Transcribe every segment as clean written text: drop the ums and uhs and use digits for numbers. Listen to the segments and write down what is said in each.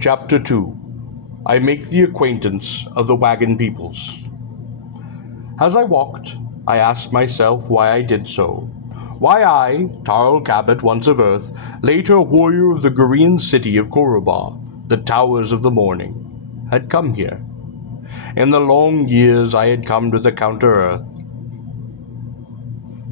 Chapter 2. I make the acquaintance of the Wagon peoples. As I walked, I asked myself why I did so. Why I, Tarl Cabot once of Earth, later a warrior of the Gorean city of Korobah, the Towers of the Morning, had come here. In the long years I had come to the Counter-Earth,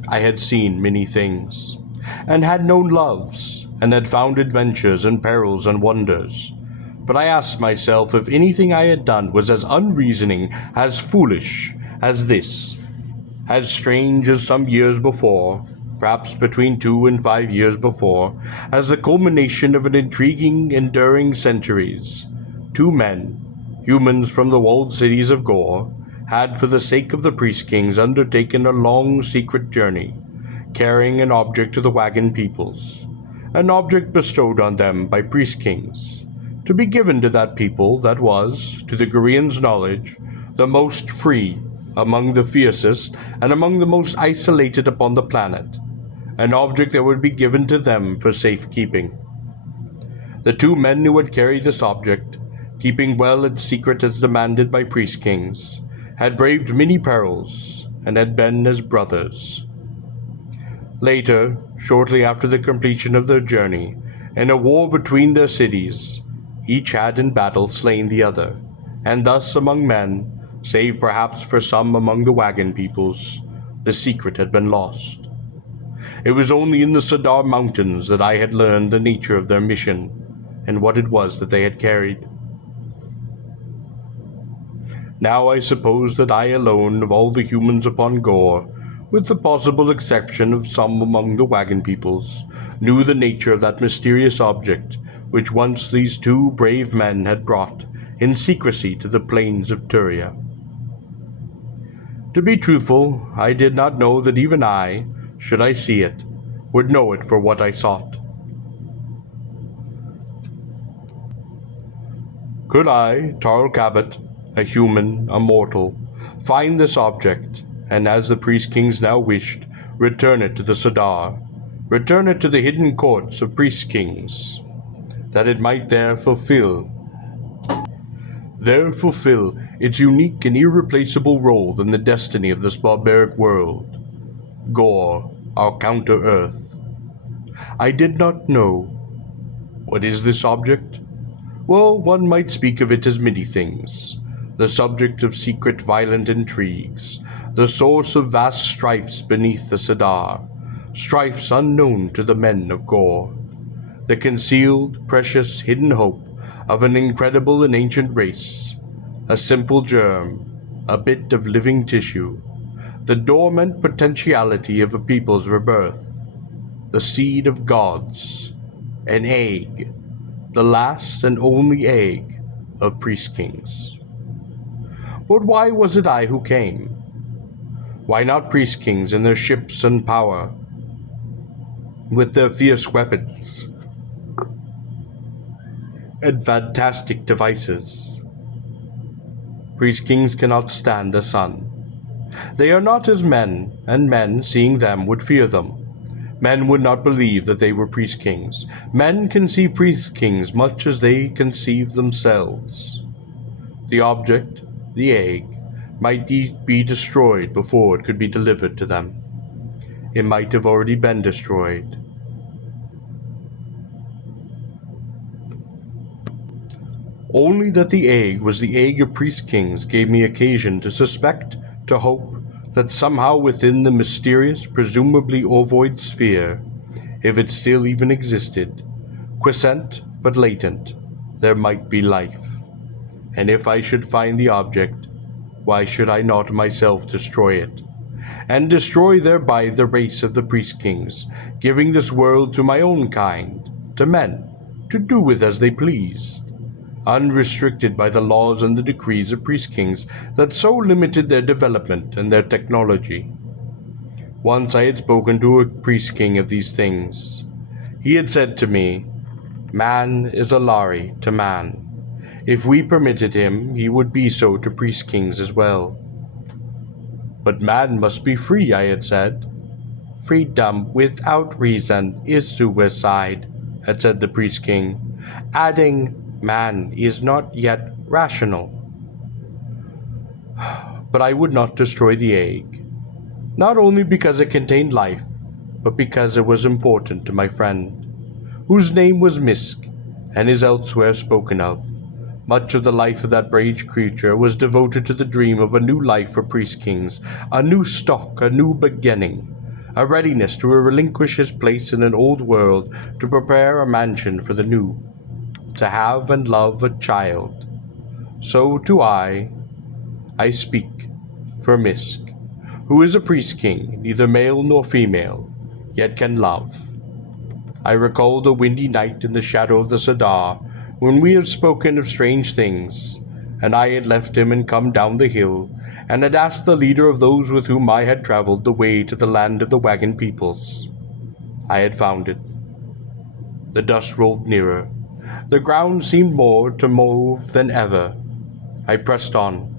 I had seen many things, and had known loves, and had found adventures and perils and wonders. But I asked myself if anything I had done was as unreasoning, as foolish as this, as strange as some years before, perhaps between 2 and 5 years before, as the culmination of an intriguing, enduring centuries. Two men, humans from the walled cities of Gor, had for the sake of the priest-kings undertaken a long secret journey, carrying an object to the Wagon peoples, an object bestowed on them by priest-kings, to be given to that people that was, to the Goreans' knowledge, the most free among the fiercest and among the most isolated upon the planet, an object that would be given to them for safekeeping. The two men who had carried this object, keeping well its secret as demanded by priest-kings, had braved many perils and had been as brothers. Later, shortly after the completion of their journey, in a war between their cities, each had in battle slain the other, and thus among men, save perhaps for some among the Wagon peoples, the secret had been lost. It was only in the Sadar Mountains that I had learned the nature of their mission and what it was that they had carried. Now I suppose that I alone of all the humans upon Gor, with the possible exception of some among the Wagon peoples, knew the nature of that mysterious object which once these two brave men had brought in secrecy to the plains of Turia. To be truthful, I did not know that even I, should I see it, would know it for what I sought. Could I, Tarl Cabot, a human, a mortal, find this object, and as the priest-kings now wished, return it to the Sadar, return it to the hidden courts of priest-kings, that it might there fulfill its unique and irreplaceable role in the destiny of this barbaric world, Gor, our counter-Earth. I did not know. What is this object? Well, one might speak of it as many things. The subject of secret violent intrigues, the source of vast strifes beneath the Sadar, strifes unknown to the men of Gor, the concealed, precious, hidden hope of an incredible and ancient race, a simple germ, a bit of living tissue, the dormant potentiality of a people's rebirth, the seed of gods, an egg, the last and only egg of priest-kings. But why was it I who came? Why not priest-kings in their ships and power, with their fierce weapons and fantastic devices? Priest-kings cannot stand the sun. They are not as men, and men, seeing them, would fear them. Men would not believe that they were priest-kings. Men can see priest-kings much as they conceive themselves. The object, the egg, might be destroyed before it could be delivered to them. It might have already been destroyed. Only that the egg was the egg of priest-kings gave me occasion to suspect, to hope, that somehow within the mysterious, presumably ovoid sphere, if it still even existed, quiescent but latent, there might be life. And if I should find the object, why should I not myself destroy it, and destroy thereby the race of the priest-kings, giving this world to my own kind, to men, to do with as they pleased, unrestricted by the laws and the decrees of priest-kings that so limited their development and their technology. Once I had spoken to a priest-king of these things. He had said to me, "Man is a Lari to man. If we permitted him, he would be so to priest-kings as well." "But man must be free," I had said. "Freedom without reason is suicide," had said the priest-king, adding, Man is not yet rational. But I would not destroy the egg, not only because it contained life, but because it was important to my friend, whose name was Misk, and is elsewhere spoken of. Much of the life of that brave creature was devoted to the dream of a new life for priest kings, a new stock, a new beginning, a readiness to relinquish his place in an old world to prepare a mansion for the new, to have and love a child. So do I speak for Misk, who is a priest king, neither male nor female, yet can love. I recall the windy night in the shadow of the cedar, when we had spoken of strange things, and I had left him and come down the hill, and had asked the leader of those with whom I had traveled the way to the land of the Wagon peoples. I had found it. The dust rolled nearer. The ground seemed more to move than ever. I pressed on.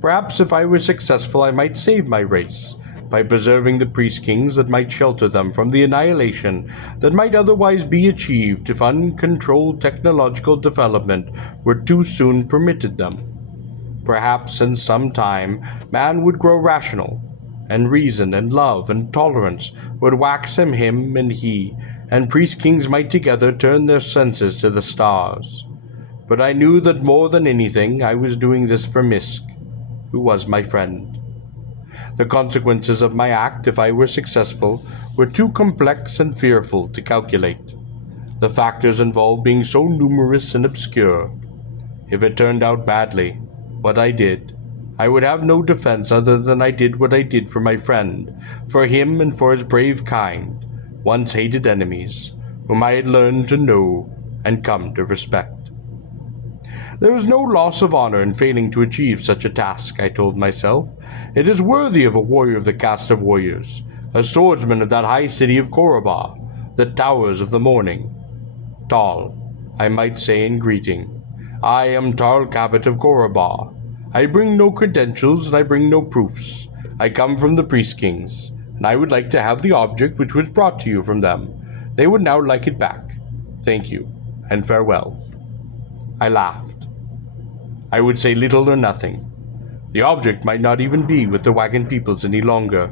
Perhaps if I were successful I might save my race, by preserving the priest-kings that might shelter them from the annihilation that might otherwise be achieved if uncontrolled technological development were too soon permitted them. Perhaps in some time man would grow rational, and reason and love and tolerance would wax him and he, and priest-kings might together turn their senses to the stars. But I knew that more than anything I was doing this for Misk, who was my friend. The consequences of my act, if I were successful, were too complex and fearful to calculate, the factors involved being so numerous and obscure. If it turned out badly, what I did, I would have no defense other than I did what I did for my friend, for him and for his brave kind, once hated enemies, whom I had learned to know and come to respect. There was no loss of honor in failing to achieve such a task, I told myself. It is worthy of a warrior of the caste of warriors, a swordsman of that high city of Koraba, the towers of the morning. Tal, I might say in greeting, I am Tal Cabot of Koraba. I bring no credentials and I bring no proofs. I come from the priest kings, and I would like to have the object which was brought to you from them. They would now like it back. Thank you, and farewell. I laughed. I would say little or nothing. The object might not even be with the Wagon peoples any longer.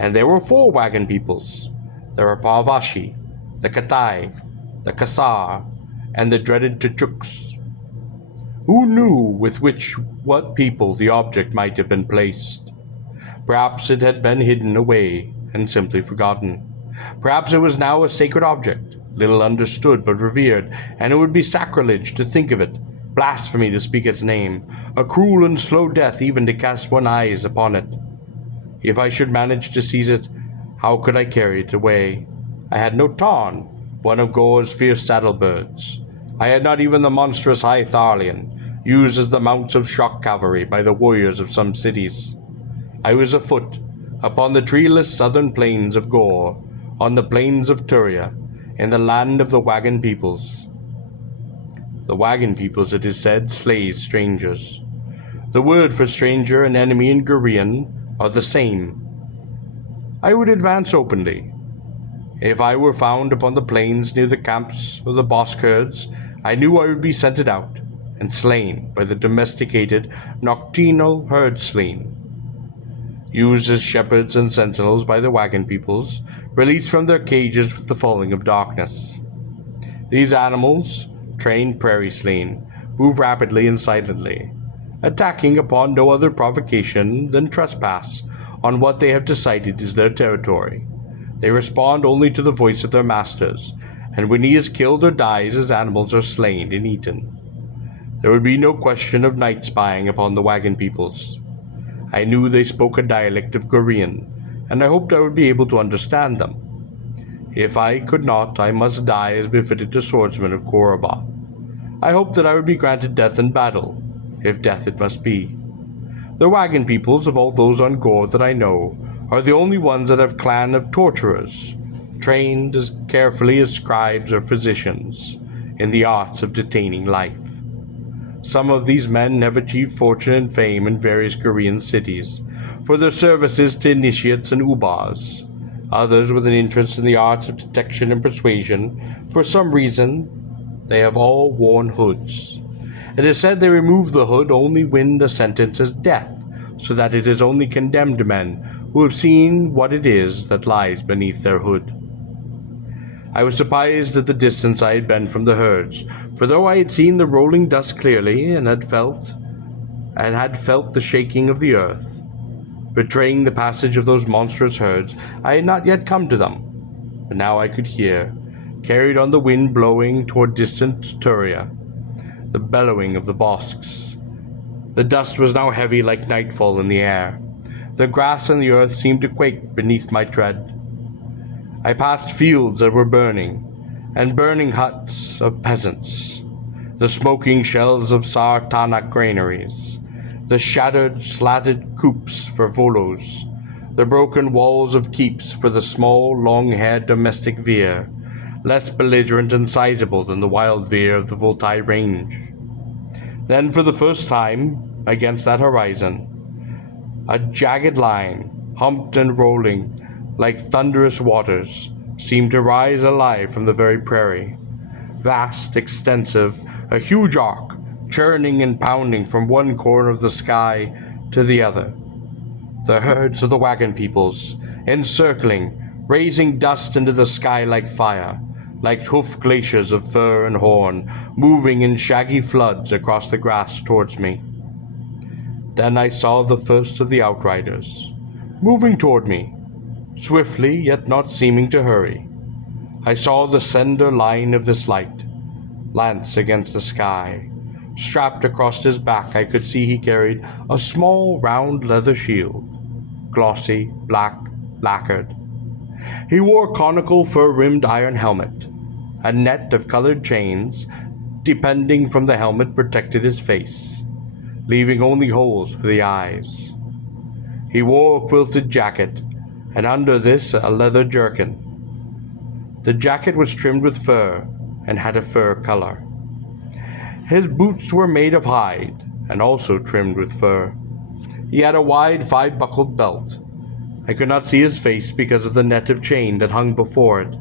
And there were 4 Wagon peoples. There were Parvashi, the Katai, the Kasar, and the dreaded Tuchuks. Who knew with what people the object might have been placed? Perhaps it had been hidden away and simply forgotten. Perhaps it was now a sacred object, little understood but revered, and it would be sacrilege to think of it, blasphemy to speak its name, a cruel and slow death even to cast one eyes upon it. If I should manage to seize it, how could I carry it away? I had no Tarn, one of Gor's fierce saddle-birds. I had not even the monstrous high Tharlian, used as the mounts of shock cavalry by the warriors of some cities. I was afoot, upon the treeless southern plains of Gor, on the plains of Turia, in the land of the Wagon peoples. The Wagon peoples, it is said, slays strangers. The word for stranger and enemy in Gorian are the same. I would advance openly. If I were found upon the plains near the camps of the Bosk herds, I knew I would be scented out and slain by the domesticated nocturnal herdsleen, used as shepherds and sentinels by the Wagon peoples, released from their cages with the falling of darkness. These animals, trained prairie sleen, move rapidly and silently, attacking upon no other provocation than trespass on what they have decided is their territory. They respond only to the voice of their masters, and when he is killed or dies, his animals are slain and eaten. There would be no question of night spying upon the Wagon peoples. I knew they spoke a dialect of Gorian, and I hoped I would be able to understand them. If I could not, I must die as befitted a swordsman of Koraba. I hoped that I would be granted death in battle, if death it must be. The Wagon peoples, of all those on Gor that I know, are the only ones that have clan of torturers, trained as carefully as scribes or physicians in the arts of detaining life. Some of these men have achieved fortune and fame in various Korean cities for their services to initiates and ubars. Others, with an interest in the arts of detection and persuasion, for some reason They have all worn hoods. It is said they remove the hood only when the sentence is death, so that it is only condemned men who have seen what it is that lies beneath their hood. I was surprised at the distance I had been from the herds, for though I had seen the rolling dust clearly and had felt the shaking of the earth, betraying the passage of those monstrous herds, I had not yet come to them. But now I could hear, carried on the wind blowing toward distant Turia, the bellowing of the bosks. The dust was now heavy like nightfall in the air. The grass and the earth seemed to quake beneath my tread. I passed fields that were burning, and burning huts of peasants, the smoking shells of Sartanak granaries, the shattered, slatted coops for volos, the broken walls of keeps for the small, long-haired domestic veer, less belligerent and sizable than the wild veer of the Voltai range. Then, for the first time, against that horizon, a jagged line, humped and rolling like thunderous waters, seemed to rise alive from the very prairie. Vast, extensive, a huge arc, churning and pounding from one corner of the sky to the other. The herds of the wagon peoples, encircling, raising dust into the sky like fire, like hoof glaciers of fur and horn, moving in shaggy floods across the grass towards me. Then I saw the first of the outriders, moving toward me, swiftly yet not seeming to hurry. I saw the slender line of this light, lance against the sky. Strapped across his back I could see he carried a small round leather shield, glossy, black, lacquered. He wore a conical fur-rimmed iron helmet. A net of colored chains, depending from the helmet, protected his face, leaving only holes for the eyes. He wore a quilted jacket, and under this a leather jerkin. The jacket was trimmed with fur and had a fur color. His boots were made of hide and also trimmed with fur. He had a wide five-buckled belt. I could not see his face because of the net of chain that hung before it.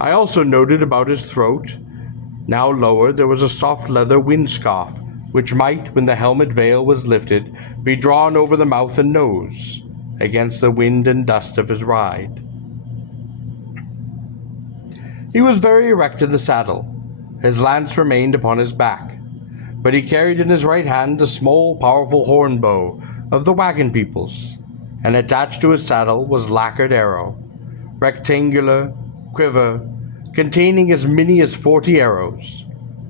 I also noted about his throat, now lowered, there was a soft leather windscarf, which might, when the helmet veil was lifted, be drawn over the mouth and nose, against the wind and dust of his ride. He was very erect in the saddle. His lance remained upon his back, but he carried in his right hand the small, powerful horn bow of the wagon peoples, and attached to his saddle was lacquered arrow, rectangular quiver, containing as many as 40 arrows.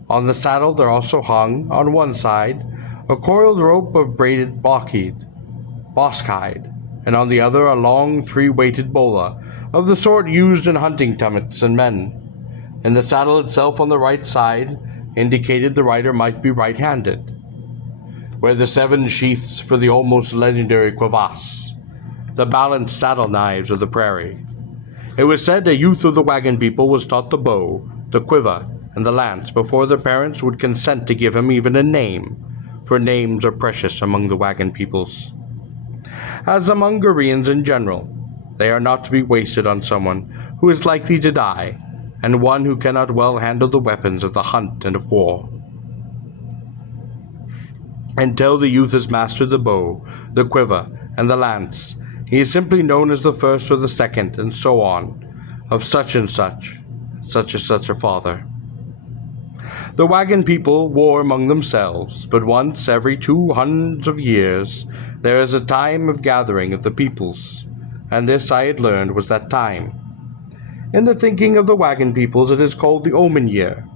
On the saddle there also hung, on one side, a coiled rope of braided boskhide, and on the other a long three-weighted bola, of the sort used in hunting tummuts and men. And the saddle itself on the right side indicated the rider might be right-handed, where the 7 sheaths for the almost legendary cuirass, the balanced saddle knives of the prairie. It was said a youth of the wagon people was taught the bow, the quiver, and the lance before their parents would consent to give him even a name, for names are precious among the wagon peoples. As among Goreans in general, they are not to be wasted on someone who is likely to die, and one who cannot well handle the weapons of the hunt and of war. Until the youth has mastered the bow, the quiver, and the lance, he is simply known as the first or the second, and so on, of such and such a father. The wagon people war among themselves, but once every 200 of years there is a time of gathering of the peoples, and this I had learned was that time. In the thinking of the wagon peoples it is called the Omen Year,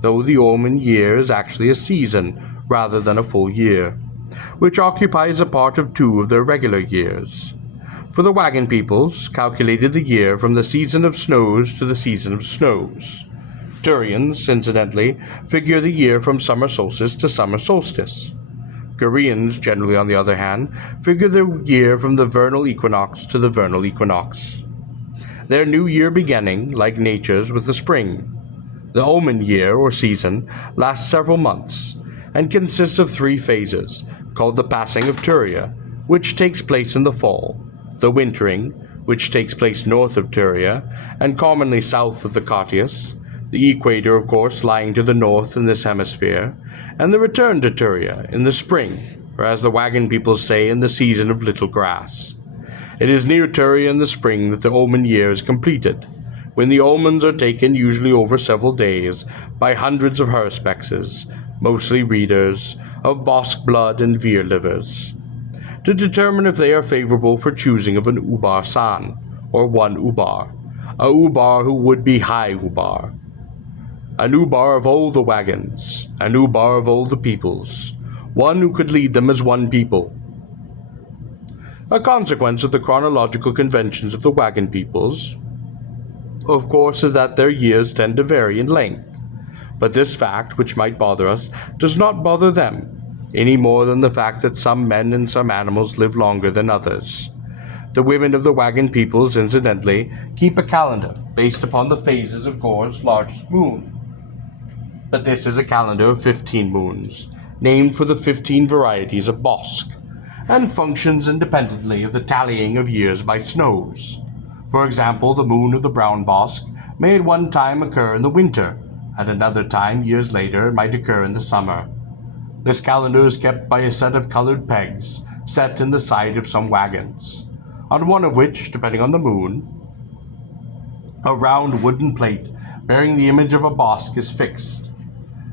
though the Omen Year is actually a season rather than a full year, which occupies a part of 2 of their regular years. For the wagon peoples calculated the year from the season of snows to the season of snows. Turians, incidentally, figure the year from summer solstice to summer solstice. Goreans, generally on the other hand, figure the year from the vernal equinox to the vernal equinox. Their new year beginning, like nature's, with the spring. The Omen year, or season, lasts several months, and consists of 3 phases, called the passing of Turia, which takes place in the fall, the wintering, which takes place north of Turia, and commonly south of the Cottius, the equator, of course, lying to the north in this hemisphere, and the return to Turia in the spring, or as the Wagon people say, in the season of little grass. It is near Turia in the spring that the omen year is completed, when the omens are taken, usually over several days, by hundreds of harspexes, mostly readers, of Bosk blood and Veer livers, to determine if they are favorable for choosing of an Ubar San, or one Ubar, a Ubar who would be High Ubar, an Ubar of all the Wagons, an Ubar of all the peoples, one who could lead them as one people. A consequence of the chronological conventions of the Wagon peoples, of course, is that their years tend to vary in length, but this fact, which might bother us, does not bother them, any more than the fact that some men and some animals live longer than others. The women of the Wagon peoples, incidentally, keep a calendar based upon the phases of Gor's largest moon. But this is a calendar of 15 moons, named for the 15 varieties of Bosk, and functions independently of the tallying of years by snows. For example, the moon of the brown Bosk may at one time occur in the winter, at another time, years later, it might occur in the summer. This calendar is kept by a set of colored pegs set in the side of some wagons, on one of which, depending on the moon, a round wooden plate bearing the image of a Bosk is fixed.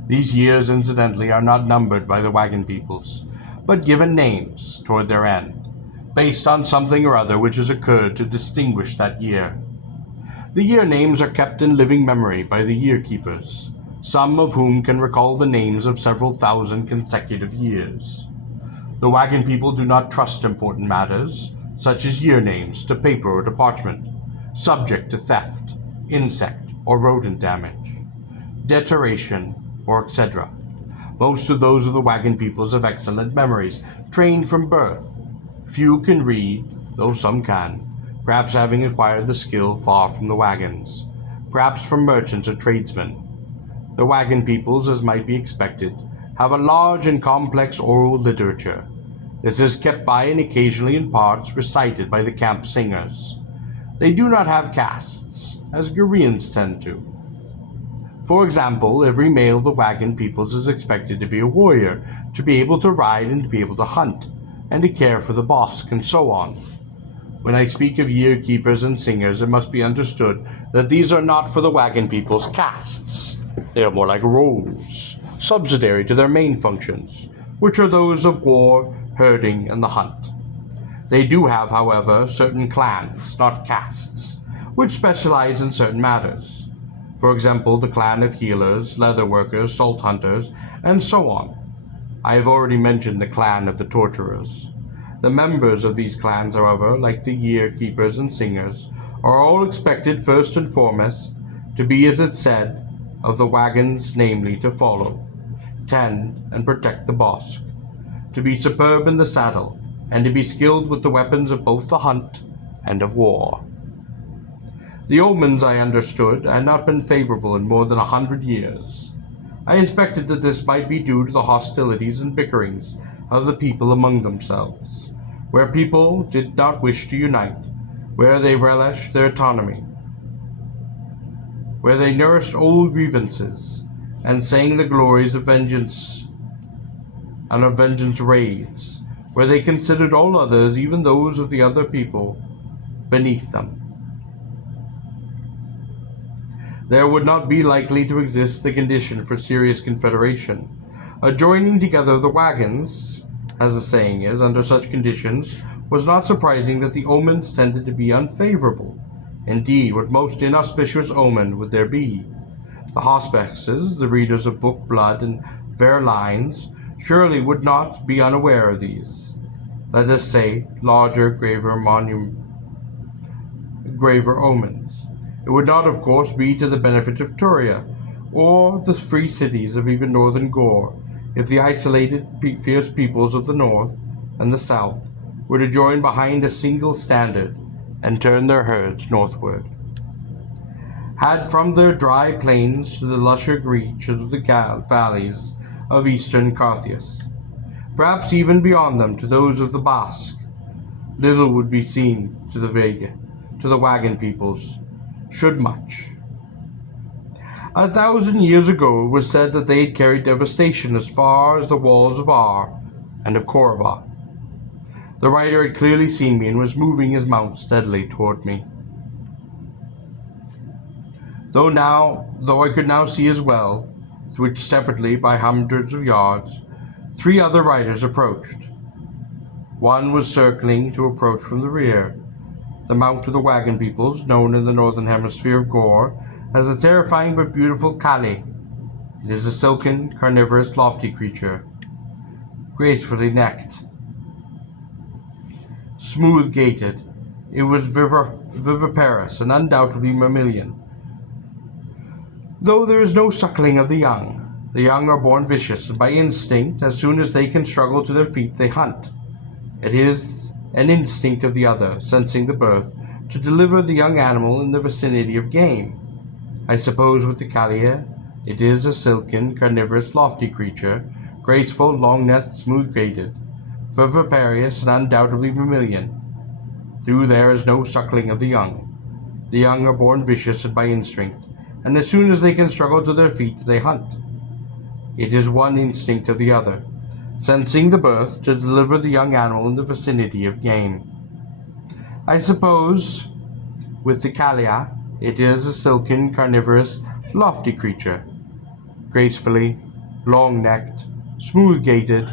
These years, incidentally, are not numbered by the Wagon peoples, but given names toward their end, based on something or other which has occurred to distinguish that year. The year names are kept in living memory by the year keepers, some of whom can recall the names of several thousand consecutive years. The Wagon people do not trust important matters, such as year names, to paper or to parchment, subject to theft, insect or rodent damage, deterioration, or etc. Most of those of the Wagon peoples have excellent memories, trained from birth. Few can read, though some can, perhaps having acquired the skill far from the Wagons, perhaps from merchants or tradesmen. The Wagon peoples, as might be expected, have a large and complex oral literature. This is kept by and occasionally in parts recited by the camp singers. They do not have castes, as Goreans tend to. For example, every male of the Wagon peoples is expected to be a warrior, to be able to ride and to be able to hunt, and to care for the Bosk, and so on. When I speak of year keepers and singers, it must be understood that these are not for the Wagon people's castes. They are more like roles, subsidiary to their main functions, which are those of war, herding, and the hunt. They do have, however, certain clans, not castes, which specialize in certain matters. For example, the clan of healers, leather workers, salt hunters, and so on. I have already mentioned the clan of the torturers. The members of these clans, however, like the year keepers and singers, are all expected first and foremost to be, as it said, of the Wagons, namely, to follow, tend, and protect the Bosk, to be superb in the saddle, and to be skilled with the weapons of both the hunt and of war. The omens, I understood, had not been favorable in more than 100 years. I expected that this might be due to the hostilities and bickerings of the people among themselves, where people did not wish to unite, where they relished their autonomy, where they nourished old grievances, and sang the glories of vengeance and of vengeance raids, where they considered all others, even those of the other people, beneath them. There would not be likely to exist the condition for serious confederation. A joining together of the Wagons, as the saying is, under such conditions, was not surprising that the omens tended to be unfavorable. Indeed, what most inauspicious omen would there be? The hospexes, the readers of book blood and fair lines, surely would not be unaware of these. Let us say, larger, graver omens. It would not, of course, be to the benefit of Turia, or the free cities of even northern Gor, if the isolated, fierce peoples of the north and the south were to join behind a single standard and turn their herds northward. Had from their dry plains to the lusher reaches of the valleys of eastern Carthius, perhaps even beyond them to those of the Basque, little would be seen to the Wagon peoples, should much. 1,000 years ago, it was said that they had carried devastation as far as the walls of Ar and of Korva. The rider had clearly seen me and was moving his mount steadily toward me. Though I could now see as well, which separately by hundreds of yards, 3 other riders approached. One was circling to approach from the rear, the mount of the Wagon peoples, known in the northern hemisphere of Gor as the terrifying but beautiful Kali. It is a silken, carnivorous, lofty creature, gracefully necked, smooth-gaited. It was viviparous and undoubtedly mammalian. Though there is no suckling of the young are born vicious, and by instinct, as soon as they can struggle to their feet, they hunt. It is an instinct of the other, sensing the birth, to deliver the young animal in the vicinity of game. I suppose with the Kalia, it is a silken, carnivorous, lofty creature, graceful, long-necked, smooth-gaited, viviparous, and undoubtedly mammalian. Though there is no suckling of the young are born vicious and by instinct, and as soon as they can struggle to their feet, they hunt. It is one instinct of the other, sensing the birth, to deliver the young animal in the vicinity of game. I suppose, with the Kalia, it is a silken, carnivorous, lofty creature, gracefully, long-necked, smooth-gaited.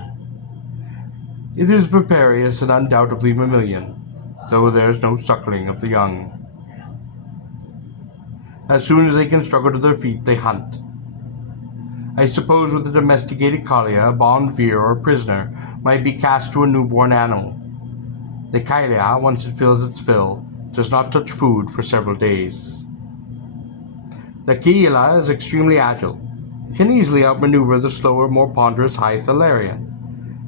It is viviparous and undoubtedly mammalian, though there is no suckling of the young. As soon as they can struggle to their feet, they hunt. I suppose with a domesticated Kalia, a bond veer or prisoner might be cast to a newborn animal. The Kalia, once it fills its fill, does not touch food for several days. The Kaila is extremely agile. It can easily outmaneuver the slower, more ponderous Hythalaria.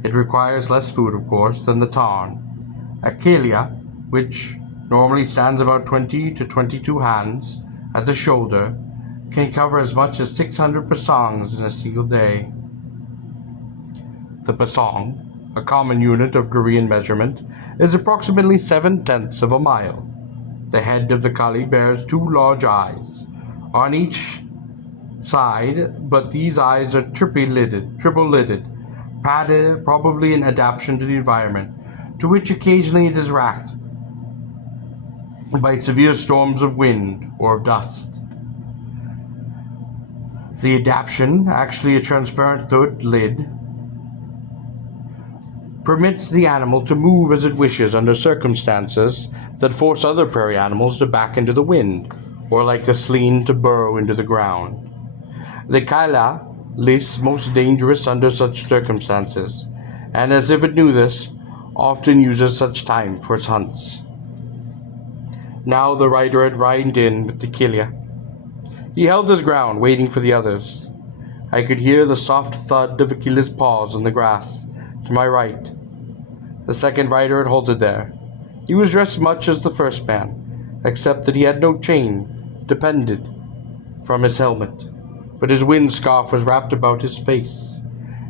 It requires less food, of course, than the Tarn. A Kalia, which normally stands about 20 to 22 hands at the shoulder, can cover as much as 600 pasangs in a single day. The pasang, a common unit of Korean measurement, is approximately 7/10 of a mile. The head of the Kali bears 2 large eyes on each side, but these eyes are triple-lidded, padded, probably in adaptation to the environment, to which occasionally it is racked by severe storms of wind or of dust. The adaptation, actually a transparent third lid, permits the animal to move as it wishes under circumstances that force other prairie animals to back into the wind, or like the sleen to burrow into the ground. The Kaila lists most dangerous under such circumstances, and as if it knew this, often uses such time for its hunts. Now the rider had ridden in with the Kilia. He held his ground, waiting for the others. I could hear the soft thud of Achilles' paws on the grass to my right. The second rider had halted there. He was dressed much as the first man, except that he had no chain depended from his helmet, but his wind scarf was wrapped about his face.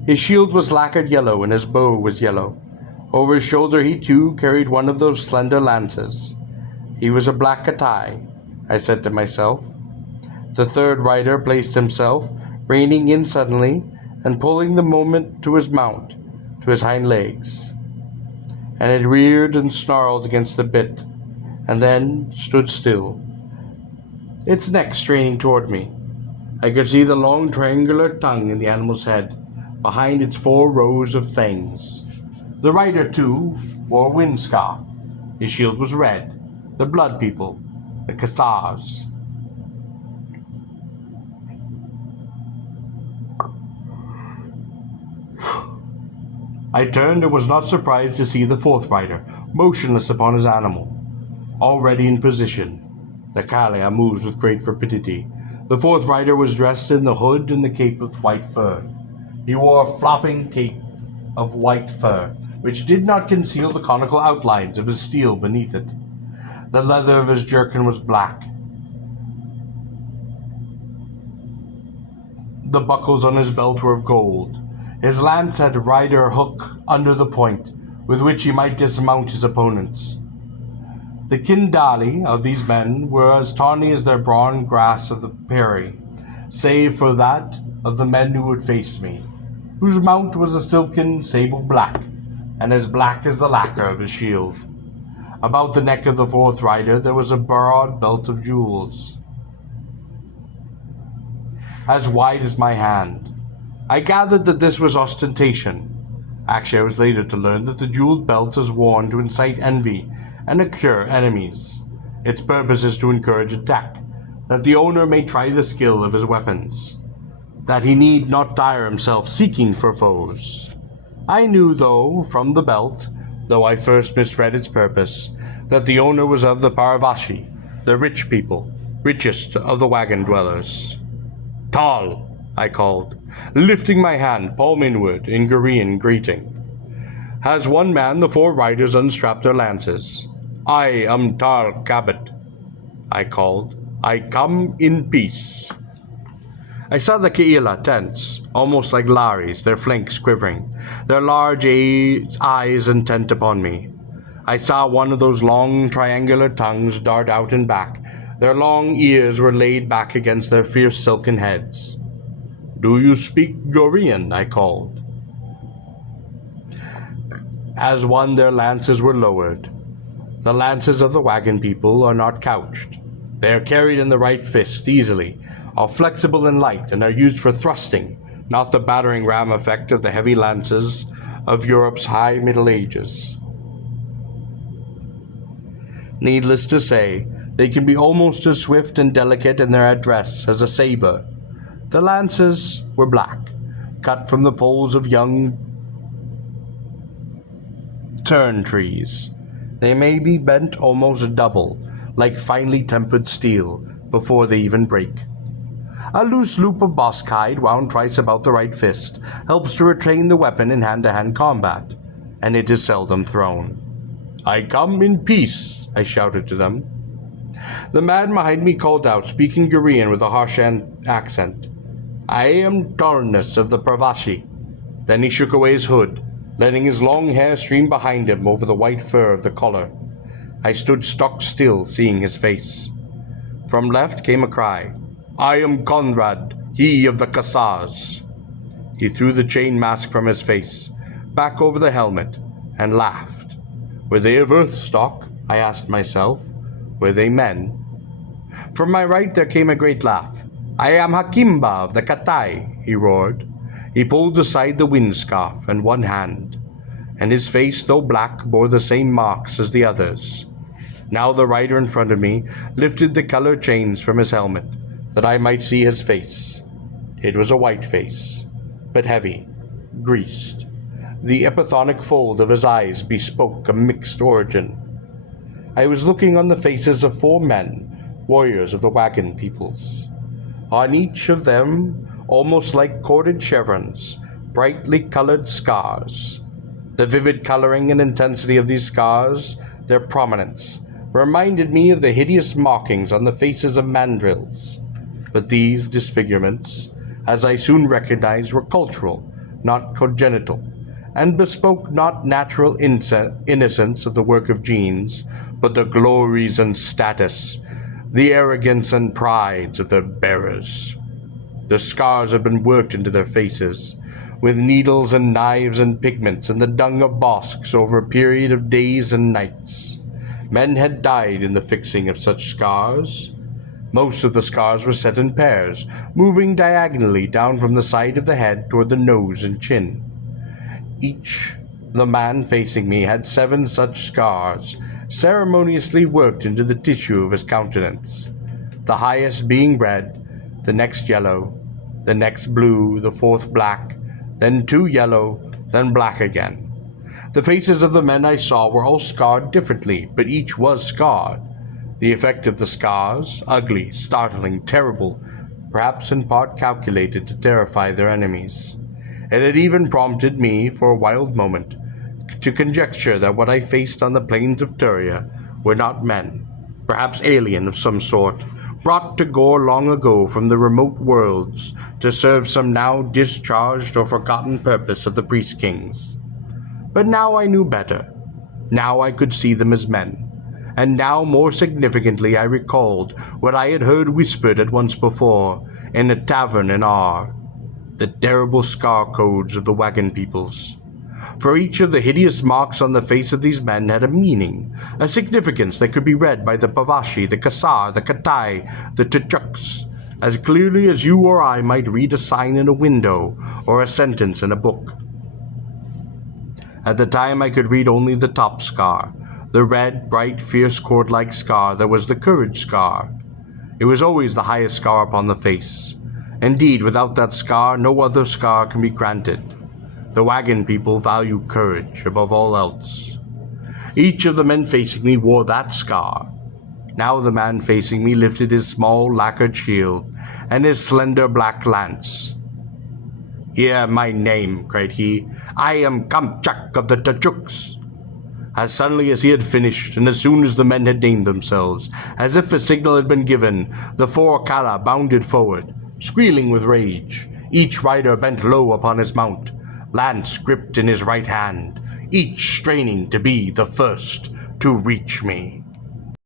His shield was lacquered yellow, and his bow was yellow. Over his shoulder he too carried one of those slender lances. He was a black Katai, I said to myself. The third rider placed himself, reining in suddenly and pulling the moment to his mount, to his hind legs, and it reared and snarled against the bit, and then stood still, its neck straining toward me. I could see the long triangular tongue in the animal's head, behind its 4 rows of fangs. The rider, too, wore a wind scarf. His shield was red. The blood people, the Kassars. I turned and was not surprised to see the fourth rider, motionless upon his animal, already in position. The Kalia moves with great rapidity. The fourth rider was dressed in the hood and the cape of white fur. He wore a flopping cape of white fur, which did not conceal the conical outlines of his steel beneath it. The leather of his jerkin was black. The buckles on his belt were of gold. His lance had a rider hook under the point, with which he might dismount his opponents. The kindali of these men were as tawny as their brown grass of the prairie, save for that of the men who had faced me, whose mount was a silken sable black, and as black as the lacquer of his shield. About the neck of the fourth rider there was a broad belt of jewels, as wide as my hand. I gathered that this was ostentation. Actually, I was later to learn that the jeweled belt is worn to incite envy and accrue enemies. Its purpose is to encourage attack, that the owner may try the skill of his weapons, that he need not tire himself seeking for foes. I knew, though, from the belt, though I first misread its purpose, that the owner was of the Paravashi, the rich people, richest of the wagon dwellers. "Tal!" I called, lifting my hand palm inward in Gorean greeting. As one man, the four riders unstrapped their lances. "I am Tal Cabot," I called. "I come in peace." I saw the Keila tense, almost like Lhari's, their flanks quivering, their large eyes intent upon me. I saw one of those long triangular tongues dart out and back. Their long ears were laid back against their fierce silken heads. "Do you speak Gorean?" I called. As one, their lances were lowered. The lances of the wagon people are not couched. They are carried in the right fist easily, are flexible and light, and are used for thrusting, not the battering ram effect of the heavy lances of Europe's high Middle Ages. Needless to say, they can be almost as swift and delicate in their address as a saber. The lances were black, cut from the poles of young tern trees. They may be bent almost double, like finely tempered steel, before they even break. A loose loop of bosk hide wound twice about the right fist helps to retain the weapon in hand-to-hand combat, and it is seldom thrown. "I come in peace," I shouted to them. The man behind me called out, speaking Gorean with a harsh accent. "I am Tarnus of the Paravashi." Then he shook away his hood, letting his long hair stream behind him over the white fur of the collar. I stood stock still, seeing his face. From left came a cry. "I am Conrad, he of the Khazars." He threw the chain mask from his face, back over the helmet, and laughed. Were they of earth stock? I asked myself. Were they men? From my right there came a great laugh. "I am Hakimba of the Katai," he roared. He pulled aside the windscarf and one hand, and his face, though black, bore the same marks as the others. Now the rider in front of me lifted the color chains from his helmet, that I might see his face. It was a white face, but heavy, greased. The epithonic fold of his eyes bespoke a mixed origin. I was looking on the faces of 4 men, warriors of the wagon peoples. On each of them, almost like corded chevrons, brightly colored scars. The vivid coloring and intensity of these scars, their prominence, reminded me of the hideous markings on the faces of mandrills. But these disfigurements, as I soon recognized, were cultural, not congenital, and bespoke not natural innocence of the work of genes, but the glories and status, the arrogance and prides of their bearers. The scars had been worked into their faces, with needles and knives and pigments and the dung of bosks over a period of days and nights. Men had died in the fixing of such scars. Most of the scars were set in pairs, moving diagonally down from the side of the head toward the nose and chin. The man facing me had 7 such scars, ceremoniously worked into the tissue of his countenance, the highest being red, the next yellow, the next blue, the 4th black, then 2 yellow, then black again. The faces of the men I saw were all scarred differently, but each was scarred. The effect of the scars, ugly, startling, terrible, perhaps in part calculated to terrify their enemies. It had even prompted me, for a wild moment, to conjecture that what I faced on the plains of Turia were not men, perhaps alien of some sort, brought to Gor long ago from the remote worlds to serve some now discharged or forgotten purpose of the priest-kings. But now I knew better. Now I could see them as men. And now, more significantly, I recalled what I had heard whispered at once before, in a tavern in R, the terrible scar codes of the Wagon peoples. For each of the hideous marks on the face of these men had a meaning, a significance that could be read by the Pavashi, the Kasar, the Katai, the Tchuks, as clearly as you or I might read a sign in a window or a sentence in a book. At the time I could read only the top scar, the red, bright, fierce cord-like scar that was the courage scar. It was always the highest scar upon the face. Indeed, without that scar, no other scar can be granted. The Wagon people value courage above all else. Each of the men facing me wore that scar. Now the man facing me lifted his small lacquered shield and his slender black lance. "Hear my name," cried he. "I am Kamchak of the Tchuks." As suddenly as he had finished, and as soon as the men had named themselves, as if a signal had been given, the 4 Kala bounded forward, squealing with rage. Each rider bent low upon his mount, lance gripped in his right hand, each straining to be the first to reach me.